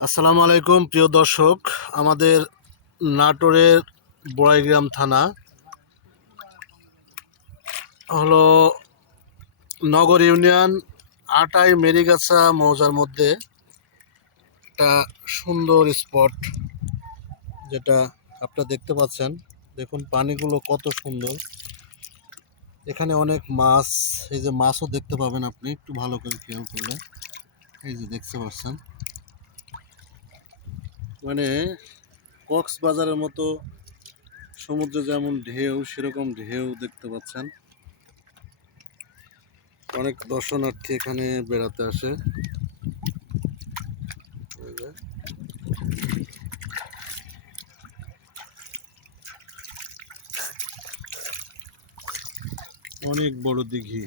আসসালামু আলাইকুম প্রিয় দর্শক। আমাদের নাটোরের বড়াইগ্রাম থানা হলো নগর ইউনিয়ন আটাই মেরিগাছা মৌজার মধ্যে একটা সুন্দর স্পট, যেটা আপনারা দেখতে পাচ্ছেন। দেখুন পানিগুলো কত সুন্দর। এখানে অনেক মাছ, এই যে মাছও দেখতে পাবেন আপনি একটু ভালো করে খেয়াল করলে। এই যে দেখতে পাচ্ছেন, মানে কক্সবাজারের মতো সমুদ্রে যেমন ঢেউ, সেরকম ঢেউ দেখতে পাচ্ছেন। অনেক দর্শনার্থী এখানে বেড়াতে আসে। এই যে অনেক বড় দিঘি।